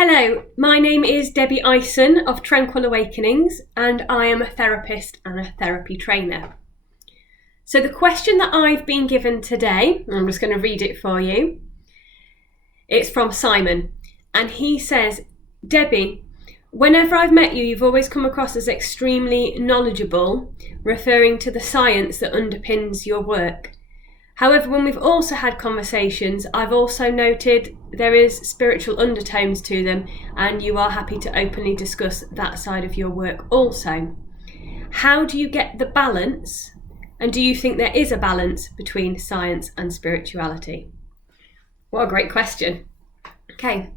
Hello, my name is Debbie Ison of Tranquil Awakenings, and I am a therapist and a therapy trainer. So the question that I've been given today, I'm just going to read it for you. It's from Simon, and he says, Debbie, whenever I've met you, you've always come across as extremely knowledgeable, referring to the science that underpins your work. However, when we've also had conversations, I've also noted there is spiritual undertones to them, and you are happy to openly discuss that side of your work also. How do you get the balance, and do you think there is a balance between science and spirituality? What a great question. Okay,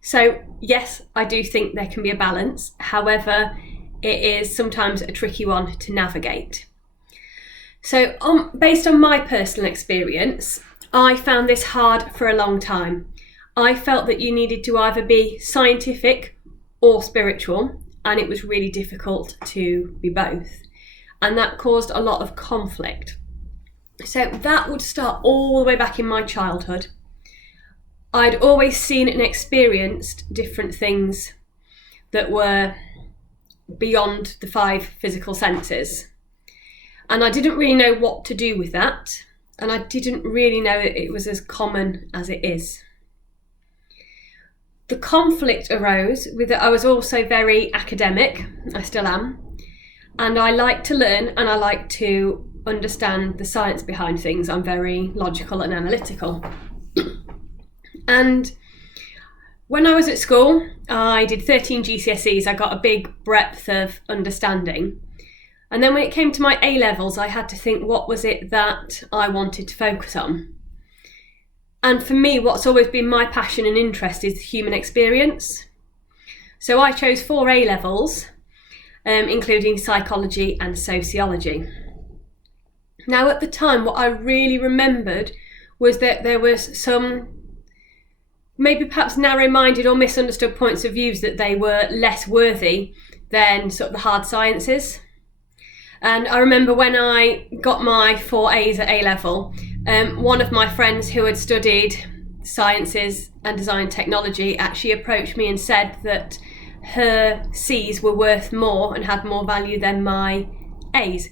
so yes, I do think there can be a balance. However, it is sometimes a tricky one to navigate. So based on my personal experience, I found this hard for a long time. I felt that you needed to either be scientific or spiritual, and it was really difficult to be both. And that caused a lot of conflict. So that would start all the way back in my childhood. I'd always seen and experienced different things that were beyond the 5 physical senses. And I didn't really know what to do with that. And I didn't really know that it was as common as it is. The conflict arose with that I was also very academic. I still am. And I like to learn and I like to understand the science behind things. I'm very logical and analytical. And when I was at school, I did 13 GCSEs. I got a big breadth of understanding. And then when it came to my A-levels, I had to think, what was it that I wanted to focus on? And for me, what's always been my passion and interest is the human experience. So I chose 4 A-levels, including psychology and sociology. Now, at the time, what I really remembered was that there was some maybe perhaps narrow-minded or misunderstood points of views that they were less worthy than sort of the hard sciences. And I remember when I got my 4 A's at A-level, one of my friends who had studied sciences and design technology actually approached me and said that her C's were worth more and had more value than my A's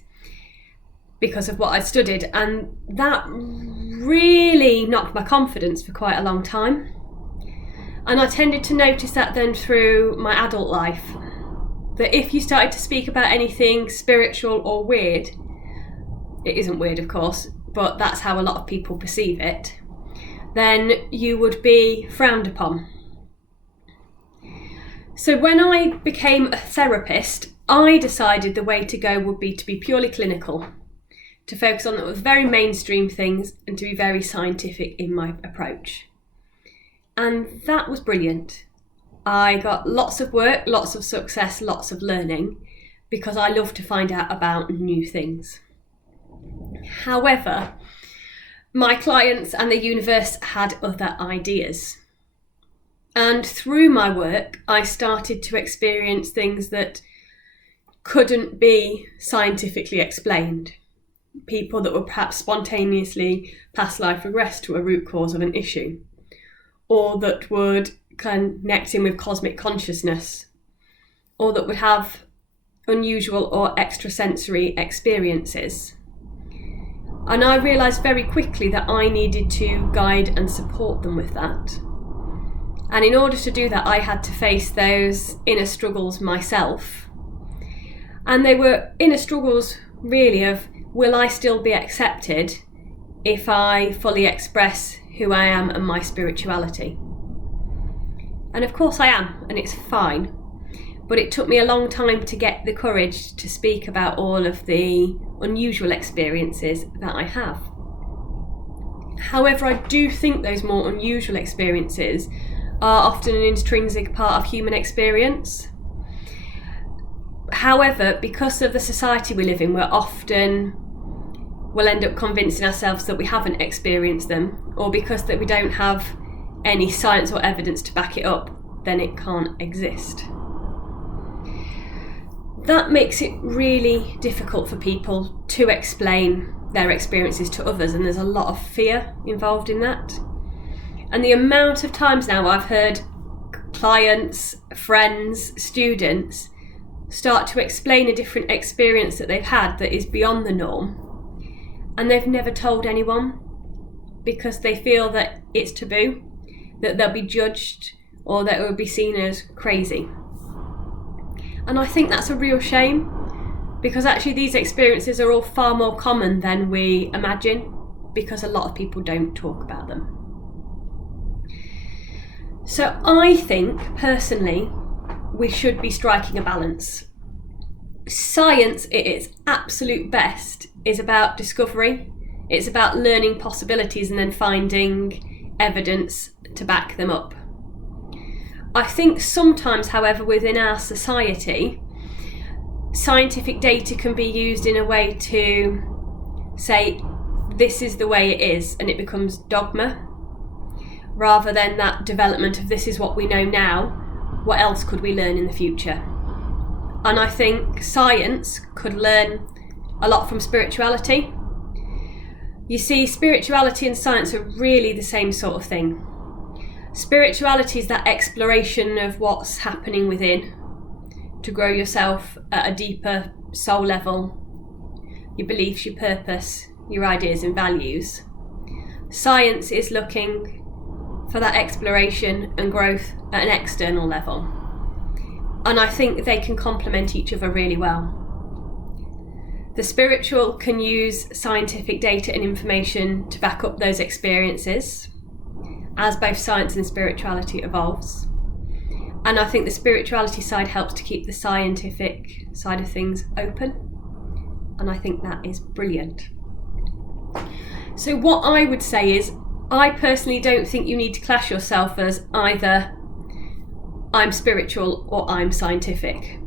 because of what I'd studied. And that really knocked my confidence for quite a long time. And I tended to notice that then through my adult life, that if you started to speak about anything spiritual or weird, it isn't weird of course, but that's how a lot of people perceive it, then you would be frowned upon. So when I became a therapist, I decided the way to go would be to be purely clinical, to focus on the very mainstream things and to be very scientific in my approach. And that was brilliant. I got lots of work, lots of success, lots of learning, because I love to find out about new things. However, my clients and the universe had other ideas. And through my work, I started to experience things that couldn't be scientifically explained. People that would perhaps spontaneously past life regress to a root cause of an issue, or that would connect in with cosmic consciousness, or that would have unusual or extrasensory experiences. And I realised very quickly that I needed to guide and support them with that. And in order to do that, I had to face those inner struggles myself. And they were inner struggles really of, will I still be accepted if I fully express who I am and my spirituality? And of course I am, and it's fine. But it took me a long time to get the courage to speak about all of the unusual experiences that I have. However, I do think those more unusual experiences are often an intrinsic part of human experience. However, because of the society we live in, we'll end up convincing ourselves that we haven't experienced them, or because that we don't have any science or evidence to back it up, then it can't exist. That makes it really difficult for people to explain their experiences to others, and there's a lot of fear involved in that. And the amount of times now I've heard clients, friends, students start to explain a different experience that they've had that is beyond the norm, and they've never told anyone because they feel that it's taboo, that they'll be judged or that it will be seen as crazy. And I think that's a real shame, because actually these experiences are all far more common than we imagine, because a lot of people don't talk about them. So I think, personally, we should be striking a balance. Science at its absolute best is about discovery. It's about learning possibilities and then finding evidence to back them up. I think sometimes, however, within our society, scientific data can be used in a way to say, this is the way it is, and it becomes dogma, rather than that development of this is what we know now, what else could we learn in the future? And I think science could learn a lot from spirituality. You see, spirituality and science are really the same sort of thing. Spirituality is that exploration of what's happening within to grow yourself at a deeper soul level, your beliefs, your purpose, your ideas and values. Science is looking for that exploration and growth at an external level. And I think they can complement each other really well. The spiritual can use scientific data and information to back up those experiences as both science and spirituality evolves. And I think the spirituality side helps to keep the scientific side of things open. And I think that is brilliant. So what I would say is, I personally don't think you need to class yourself as either I'm spiritual or I'm scientific,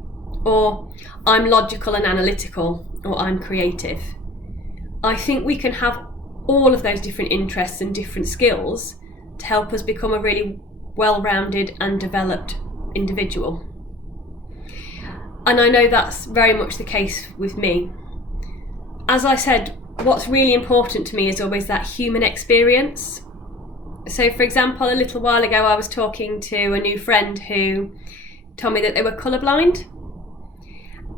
or I'm logical and analytical, or I'm creative. I think we can have all of those different interests and different skills to help us become a really well-rounded and developed individual. And I know that's very much the case with me. As I said, what's really important to me is always that human experience. So for example, a little while ago I was talking to a new friend who told me that they were colourblind.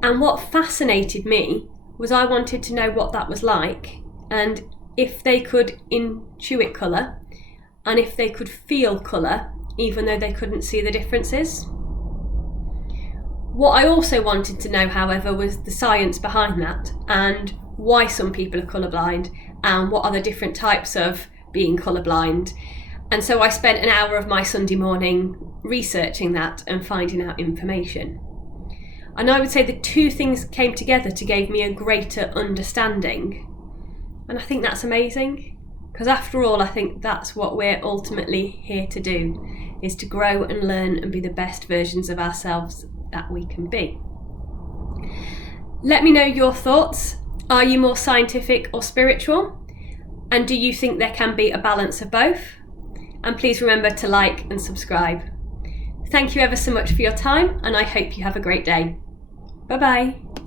And what fascinated me was I wanted to know what that was like, and if they could intuit colour, and if they could feel colour, even though they couldn't see the differences. What I also wanted to know, however, was the science behind that, and why some people are colourblind, and what are the different types of being colourblind. And so I spent an hour of my Sunday morning researching that and finding out information. And I would say the two things came together to give me a greater understanding. And I think that's amazing, because after all, I think that's what we're ultimately here to do, is to grow and learn and be the best versions of ourselves that we can be. Let me know your thoughts. Are you more scientific or spiritual? And do you think there can be a balance of both? And please remember to like and subscribe. Thank you ever so much for your time, and I hope you have a great day. Bye-bye.